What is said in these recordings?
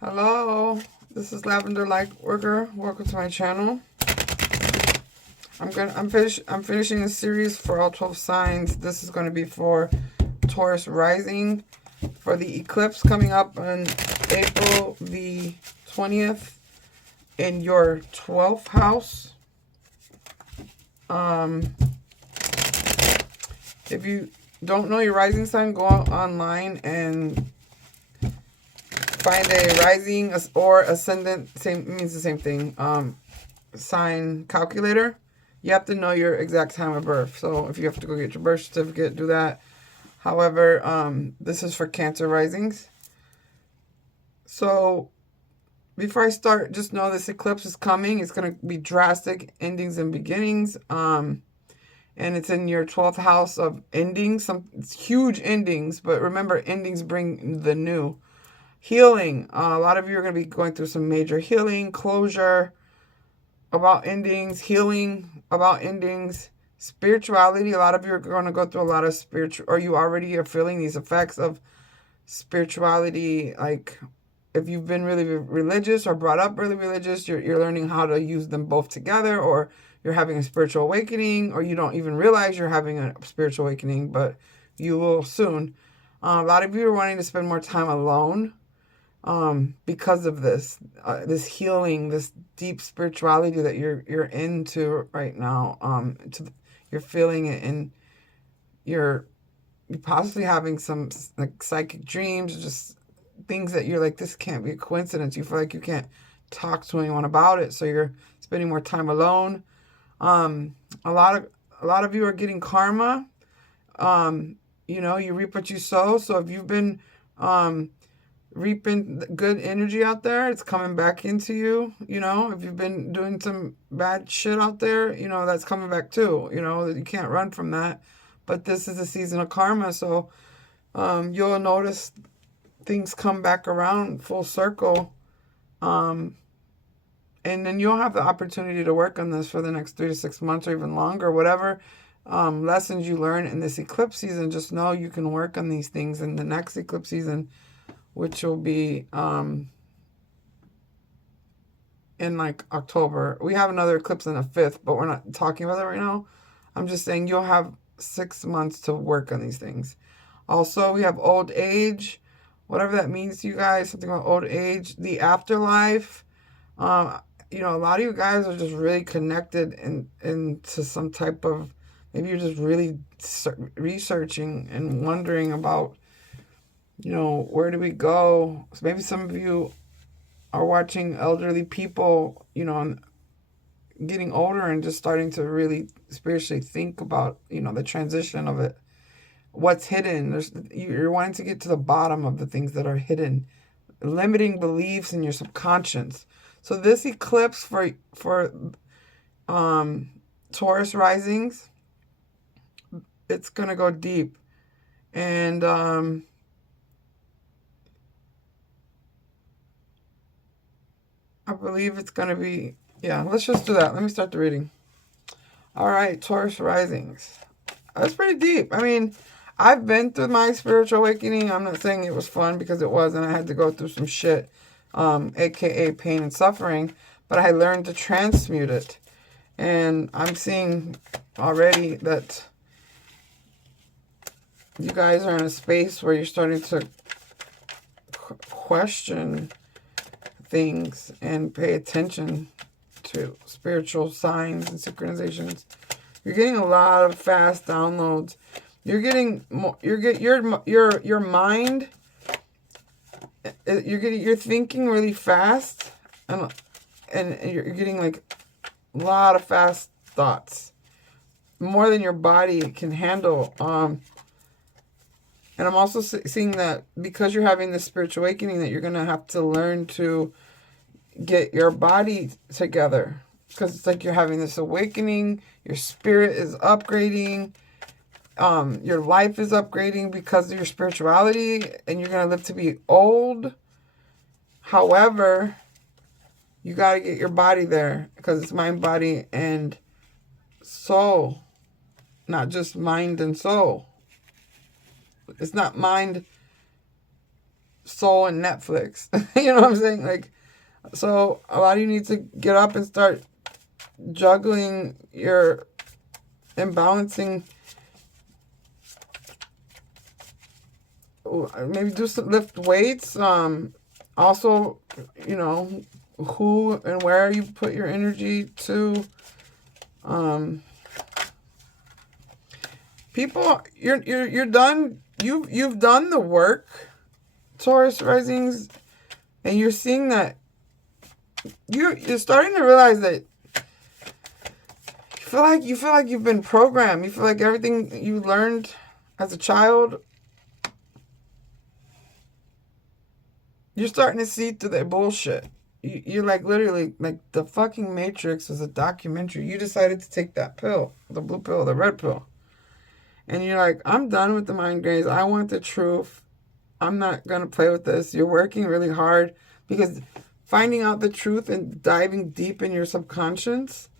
Hello, this is Lavender Lightworker. Welcome to my channel. I'm finishing a series for all 12 signs. This is going to be for Taurus rising, for the eclipse coming up on April the 20th in your 12th house. If you don't know your rising sign, go out online and find a rising or ascendant, means the same thing, sign calculator. You have to know your exact time of birth. So if you have to go get your birth certificate, do that. However, this is for Cancer risings. So before I start, just know this eclipse is coming. It's going to be drastic endings and beginnings. And it's in your 12th house of endings. It's huge endings, but remember, endings bring the new. Healing. A lot of you are going to be going through some major healing, closure about endings, healing about endings, spirituality. A lot of you are going to go through a lot of spiritual, or you already are feeling these effects of spirituality. Like if you've been really religious or brought up really religious, you're learning how to use them both together, or you're having a spiritual awakening, or you don't even realize you're having a spiritual awakening, but you will soon. A lot of you are wanting to spend more time alone. Because of this, this healing, this deep spirituality that you're into right now. You're feeling it, and you're possibly having some like psychic dreams, just things that you're like, this can't be a coincidence. You feel like you can't talk to anyone about it, so you're spending more time alone. A lot of you are getting karma. You reap what you sow. So if you've been reaping good energy out there, it's coming back into you. If you've been doing some bad shit out there, that's coming back too. You can't run from that. But this is a season of karma, so you'll notice things come back around full circle. And then you'll have the opportunity to work on this for the next 3 to 6 months or even longer. Whatever lessons you learn in this eclipse season, just know you can work on these things in the next eclipse season, which will be in like October. We have another eclipse on the 5th, but we're not talking about that right now. I'm just saying you'll have 6 months to work on these things. Also, we have old age, whatever that means to you guys, something about old age, the afterlife. A lot of you guys are just really connected into some type of, maybe you're just really researching and wondering about, where do we go? So maybe some of you are watching elderly people, getting older and just starting to really spiritually think about, the transition of it. What's hidden? You're wanting to get to the bottom of the things that are hidden, limiting beliefs in your subconscious. So this eclipse for Taurus risings, it's gonna go deep, and I believe it's going to be, let's just do that. Let me start the reading. All right, Taurus risings. That's pretty deep. I mean, I've been through my spiritual awakening. I'm not saying it was fun, because it wasn't. I had to go through some shit, aka pain and suffering, but I learned to transmute it. And I'm seeing already that you guys are in a space where you're starting to question things and pay attention to spiritual signs and synchronizations. You're getting a lot of fast downloads. You're getting more, your mind, you're thinking really fast, and you're getting like a lot of fast thoughts, more than your body can handle. And I'm also seeing that because you're having this spiritual awakening, that you're going to have to learn to get your body together. Because it's like you're having this awakening, your spirit is upgrading, your life is upgrading because of your spirituality, and you're going to live to be old. However, you got to get your body there, because it's mind, body, and soul, not just mind and soul. It's not mind, soul and Netflix. You know what I'm saying? Like, so a lot of you need to get up and start juggling your and balancing. Maybe do some lift weights. Also, you know, who and where you put your energy to. People, you're done. You've done the work, Taurus risings, and you're seeing that you're starting to realize that you feel like you've been programmed. You feel like everything you learned as a child, you're starting to see through that bullshit. You're like literally like the fucking Matrix was a documentary. You decided to take that pill, the blue pill, the red pill. And you're like, I'm done with the mind games. I want the truth. I'm not going to play with this. You're working really hard because finding out the truth and diving deep in your subconscious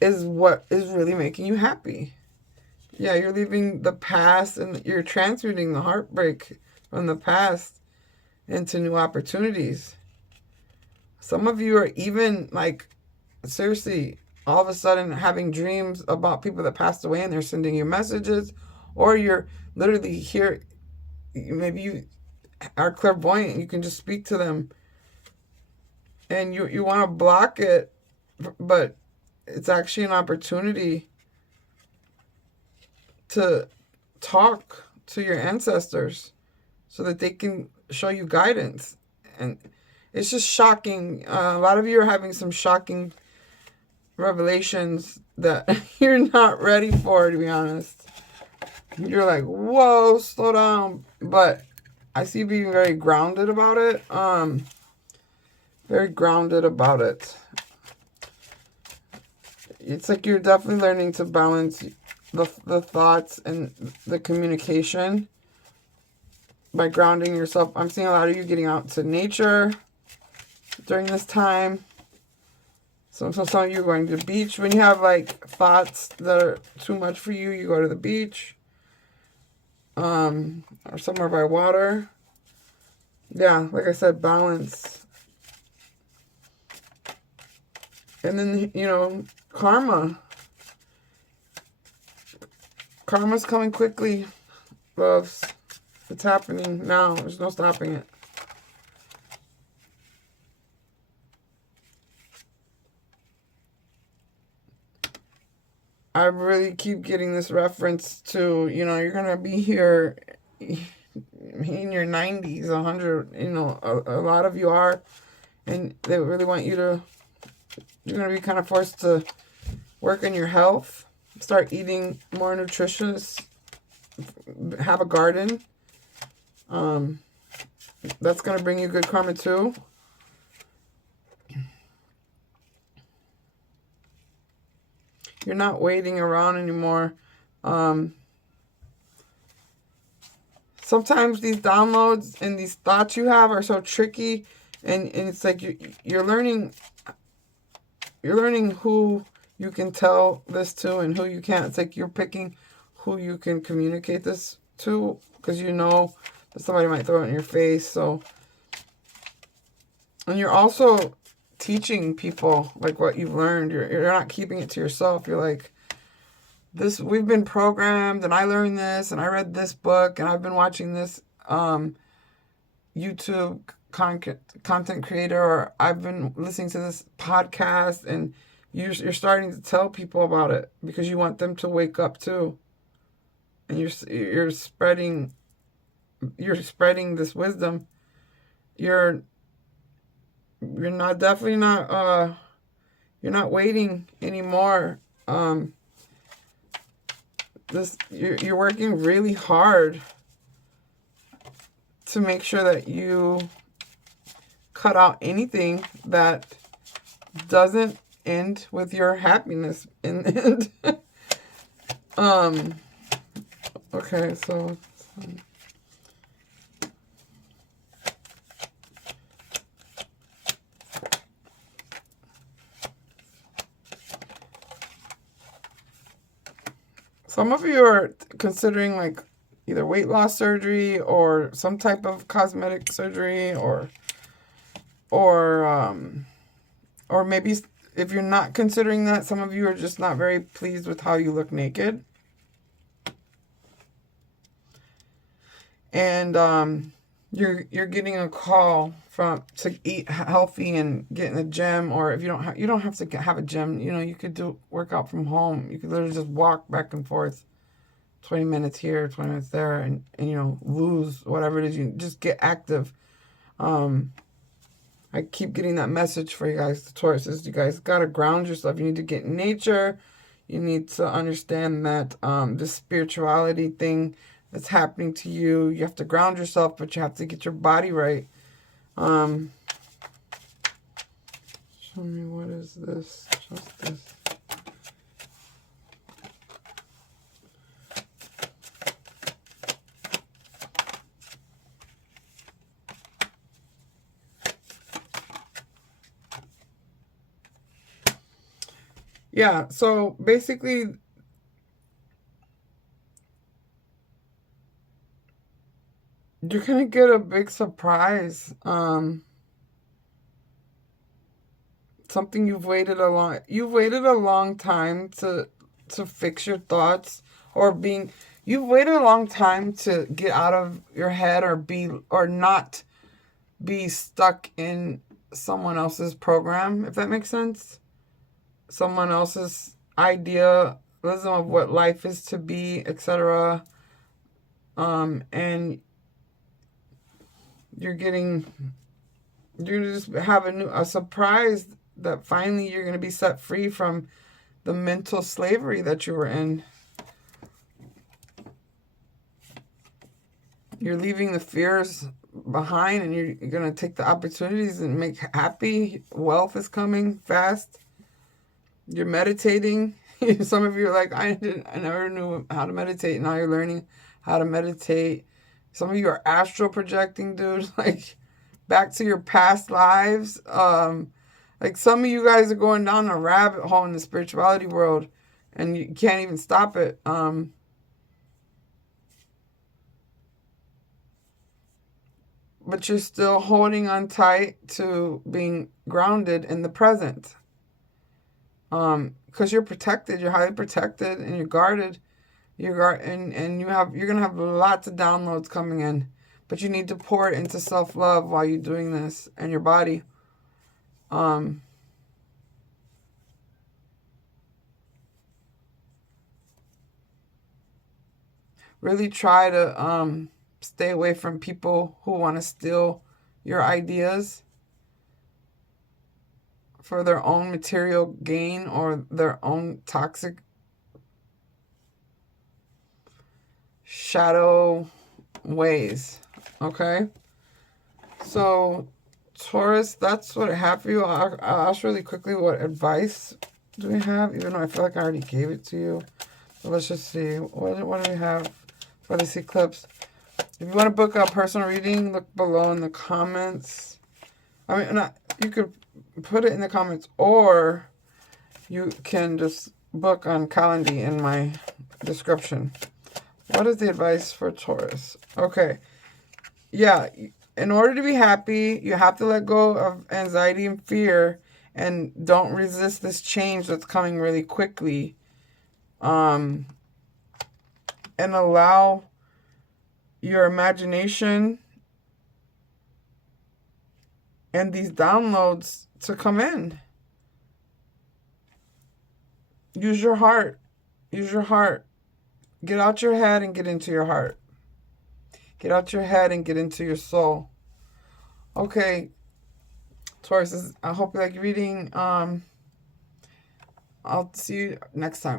is what is really making you happy. Yeah, you're leaving the past and you're transmuting the heartbreak from the past into new opportunities. Some of you are even like, seriously, all of a sudden having dreams about people that passed away and they're sending you messages, or you're literally here. Maybe you are clairvoyant. You can just speak to them and you want to block it, but it's actually an opportunity to talk to your ancestors so that they can show you guidance. And it's just shocking. A lot of you are having some shocking revelations that you're not ready for, to be honest. You're like, whoa, slow down. But I see you being very grounded about it. Very grounded about it. It's like you're definitely learning to balance the thoughts and the communication by grounding yourself. I'm seeing a lot of you getting out to nature during this time. So some of you are going to the beach. When you have like thoughts that are too much for you, you go to the beach. Or somewhere by water. Yeah, like I said, balance. And then, you know, karma. Karma's coming quickly, loves. It's happening now. There's no stopping it. I really keep getting this reference to, you know, you're going to be here in your 90s, 100, you know, a lot of you are, and they really want you to, you're going to be kind of forced to work on your health, start eating more nutritious, have a garden. That's going to bring you good karma too. You're not waiting around anymore. Sometimes these downloads and these thoughts you have are so tricky, and it's like you're learning who you can tell this to and who you can't. It's like you're picking who you can communicate this to, because you know that somebody might throw it in your face. So, and you're also teaching people like what you've learned. You're not keeping it to yourself. You're like, this, we've been programmed, and I learned this, and I read this book, and I've been watching this YouTube content creator, or I've been listening to this podcast, and you're starting to tell people about it because you want them to wake up too, and you're spreading this wisdom. You're not definitely not you're not waiting anymore. You're working really hard to make sure that you cut out anything that doesn't end with your happiness in the end. Okay, so some of you are considering like either weight loss surgery or some type of cosmetic surgery, or maybe if you're not considering that, some of you are just not very pleased with how you look naked. And you're getting a call to eat healthy and get in the gym, or if you don't have to have a gym, you could work out from home. You could literally just walk back and forth 20 minutes here, 20 minutes there, and lose whatever it is. You just get active. I keep getting that message for you guys, the Tauruses. You guys got to ground yourself. You need to get in nature. You need to understand that this spirituality thing that's happening to you, you have to ground yourself, but you have to get your body right. Show me, what is this? Just this. Yeah, so basically, you're going to get a big surprise. Something you've waited a long time to fix your thoughts, you've waited a long time to get out of your head or not be stuck in someone else's program, if that makes sense. Someone else's idealism of what life is to be, etc. And you're just have a surprise that finally you're going to be set free from the mental slavery that you were in. You're leaving the fears behind, and you're going to take the opportunities and make happy. Wealth is coming fast. You're meditating. Some of you are like, I never knew how to meditate. Now you're learning how to meditate. Some of you are astral projecting, dude. Like, back to your past lives. Like, some of you guys are going down a rabbit hole in the spirituality world, and you can't even stop it. But you're still holding on tight to being grounded in the present. Because you're protected, you're highly protected, and you're guarded. And you're gonna have lots of downloads coming in, but you need to pour it into self-love while you're doing this, and your body. Really try to stay away from people who want to steal your ideas for their own material gain or their own toxic shadow ways. Okay? So, Taurus, that's what I have for you. I'll ask really quickly, what advice do we have? Even though I feel like I already gave it to you. So let's just see. What do we have for this eclipse? If you want to book a personal reading, look below in the comments. You could put it in the comments, or you can just book on Calendly in my description. What is the advice for Taurus? Okay. Yeah, in order to be happy, you have to let go of anxiety and fear, and don't resist this change that's coming really quickly. And allow your imagination and these downloads to come in. Use your heart. Use your heart. Get out your head and get into your heart. Get out your head and get into your soul. Okay, Taurus, I hope you like reading. I'll see you next time.